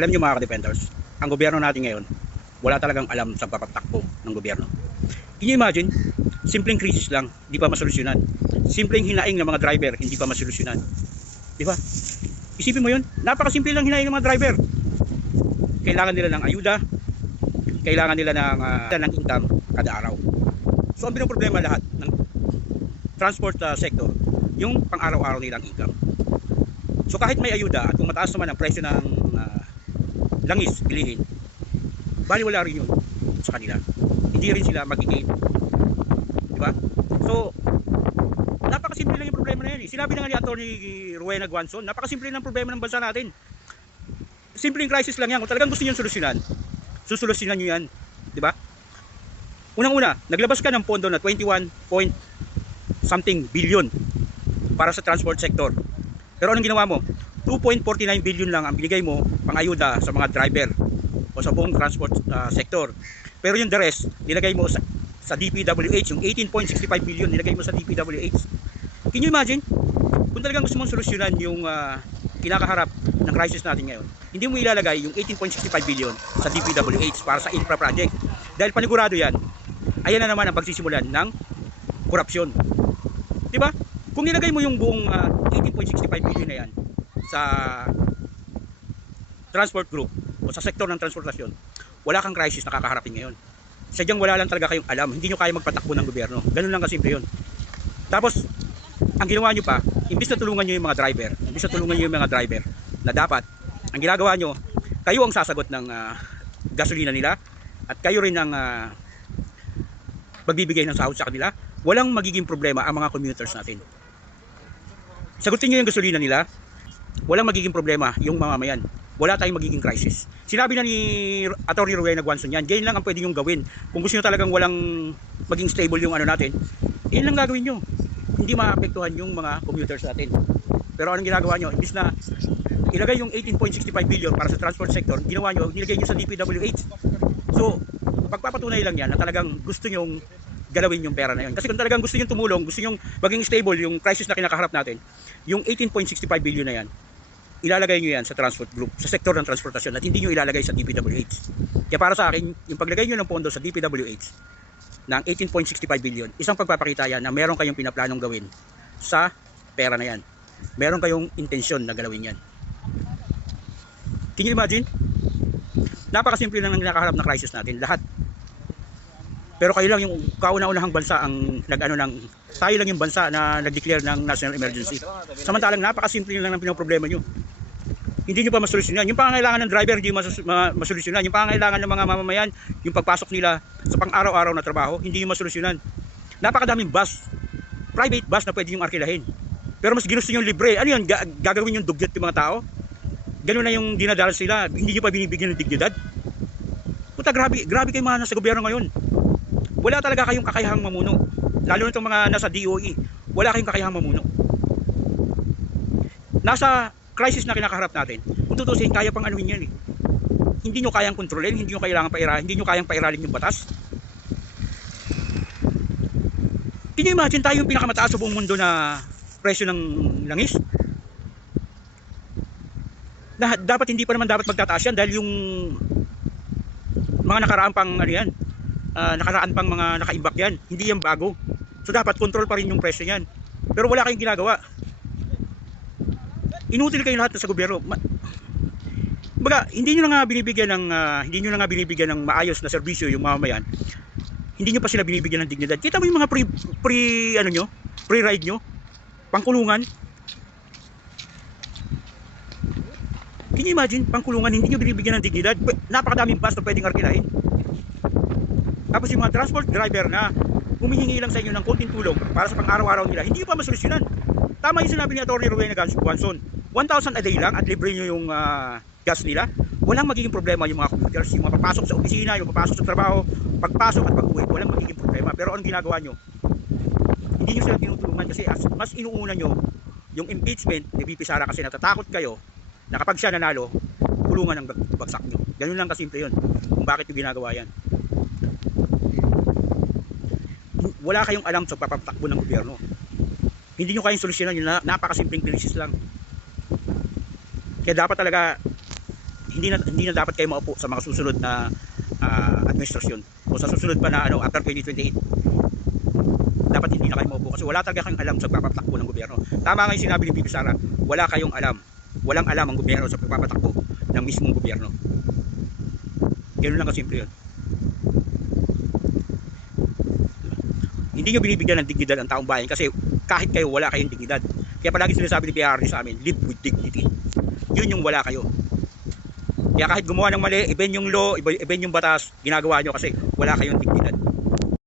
Alam niyo mga ka-defenders, ang gobyerno natin ngayon, wala talagang alam sa papatakbo ng gobyerno. Can you imagine? Simpleng krisis lang, hindi pa masolusyonan. Simpleng hinaing ng mga driver, hindi pa masolusyonan. Di ba? Isipin mo yun, napakasimple lang hinaing ng mga driver. Kailangan nila ng ayuda, kailangan nila ng income kada araw. So ang problema lahat ng transport sector, yung pang-araw-araw nilang income. So kahit may ayuda at kung mataas naman ang presyo ng langis, bilihin, baliwala rin yun sa kanila. Hindi rin sila magiging, di ba? So napakasimple lang yung problema na yan. Sinabi na nga ni Atty. Rowena Guanzon, napakasimple lang ang problema ng bansa natin. Simpleng crisis lang yan. Kung talagang gusto niyo solusyonan, susolusyonan niyo yan, di ba? Unang-una, naglabas ka ng pondo na 21 point something billion para sa transport sector. Pero anong ginawa mo? 2.49 billion lang ang binigay mo pang ayuda sa mga driver o sa buong transport sector. Pero yung the rest, nilagay mo sa DPWH, yung 18.65 billion nilagay mo sa DPWH. Can you imagine? Kung talagang gusto mong solusyonan yung kinakaharap ng crisis natin ngayon, hindi mo ilalagay yung 18.65 billion sa DPWH para sa infra project. Dahil panigurado yan, ayan na naman ang pagsisimulan ng korupsyon. Diba? Kung nilagay mo yung buong 18.65 billion na yan sa transport group o sa sektor ng transportasyon, wala kang crisis na kakaharapin ngayon. Sadyang wala lang talaga kayong alam, hindi nyo kaya magpatakbo ng gobyerno. Ganun lang kasimple yun. Tapos, ang ginawa nyo pa, imbis na tulungan nyo yung mga driver, na dapat, ang ginagawa nyo, kayo ang sasagot ng gasolina nila at kayo rin ang magbibigay ng sahod sa kanila, walang magiging problema ang mga commuters natin. Sagutin nyo yung gasolina nila, walang magiging problema yung mamamayan. Wala tayong magiging crisis. Sinabi na ni Atty. Rowena Guanzon yan, ganyan lang ang pwede nyong gawin. Kung gusto nyo talagang walang maging stable yung ano natin, yan lang gagawin nyo. Hindi maapektuhan yung mga commuters natin. Pero anong ginagawa nyo? Imbis na ilagay yung 18.65 billion para sa transport sector, ginawa nyo, nilagay nyo sa DPWH. So, pagpapatunay lang yan na talagang gusto nyong galawin yung pera na yun. Kasi kung talagang gusto nyong tumulong, gusto nyong maging stable yung crisis na kinakaharap natin, yung 18.65 billion na yan, ilalagay nyo yan sa transport group, sa sektor ng transportasyon at hindi nyo ilalagay sa DPWH. Kaya para sa akin, yung paglagay nyo ng pondo sa DPWH ng 18.65 billion, isang pagpapakita yan na meron kayong pinaplanong gawin sa pera na yan. Meron kayong intensyon na galawin yan. Can you imagine? Napakasimple lang ng nakaharap na crisis natin, lahat. Pero kayo lang yung kauna-unahang bansa ang tayo lang yung bansa na nag-declare ng national emergency. Samantalang napakasimple lang ng pinoproblema nyo. Hindi nyo pa masolusyonan. Yung pangangailangan ng driver, hindi masolusyonan. Yung pangangailangan ng mga mamamayan, yung pagpasok nila sa pang-araw-araw na trabaho, hindi nyo masolusyonan. Napakadaming bus, private bus na pwede yung arkilahin. Pero mas ginusto nyo libre. Ano yun? Gagawin yung dugyot yung mga tao? Ganun na yung dinadalas sila. Hindi nyo pa binibigyan ng dignidad. Puta, grabe kayo mga nasa gobyerno ngayon. Wala talaga kayong kakayahang mamuno. Lalo na itong mga nasa DOE, wala kayong kakayahang mamuno. Nasa crisis na kinakaharap natin, kung tutusin, kaya pang anuhin yan eh. Hindi nyo kayang kontrolin, hindi nyo kailangan pairalin, hindi nyo kayang pairalin yung batas. Can you imagine tayo yung pinakamataas sa buong mundo na presyo ng langis? Na dapat hindi pa naman dapat magtataas yan dahil yung mga nakaraan pang ano yan, nakaraan pang mga nakaimbak yan, hindi yan bago. So dapat control pa rin yung presyo yan. Pero wala kayong ginagawa. Inutil kayo lahat sa gobyerno. Baga, hindi nyo na nga binibigyan ng maayos na serbisyo yung mamamayan. Hindi nyo pa sila binibigyan ng dignidad. Kita mo yung mga pre-ride nyo, pangkulungan. Can you imagine, pangkulungan, hindi nyo binibigyan ng dignidad. Napakadaming bus na pwedeng arkilahin. Tapos yung mga transport driver na humihingi lang sa inyo ng konting tulong para sa pang-araw-araw nila, hindi nyo pa masolusyonan. Tama yung sinabi ni Atty. Rowena Guanzon, 1,000 a day lang at libre nyo yung gas nila. Walang magiging problema yung mga commuters, yung mga papasok sa opisina, yung papasok sa trabaho, pagpasok at pag-uwi, walang magiging problema. Pero anong ginagawa nyo? Hindi nyo sila tinutulungan kasi mas inuuna nyo yung impeachment ni VP Sara kasi natatakot kayo na kapag siya nanalo, kulungan ang bagsak nyo. Ganun lang kasimple yun kung bakit yung ginagawa yan. Wala kayong alam sa papatakbo ng gobyerno. Hindi nyo kayong solusyonan yung napakasimpleng krisis lang. Kaya dapat talaga hindi na dapat kayo maupo sa mga susunod na administrasyon o sa susunod pa na after 2028. Dapat hindi na kayo maupo kasi wala talaga kayong alam sa pagpapatakbo ng gobyerno. Tama nga yung sinabi ni Bibi Sara, wala kayong alam. Walang alam ang gobyerno sa pagpapatakbo ng mismong gobyerno. Ganoon lang kasimple yun. Hindi nyo binibigyan ng dignidad ang taong bayan kasi kahit kayo wala kayong dignidad. Kaya palagi sinasabi ni PRD sa amin, live with dignity. Yun yung wala kayo. Kaya kahit gumawa ng mali, even yung law, even yung batas, ginagawa nyo kasi wala kayong dignidad.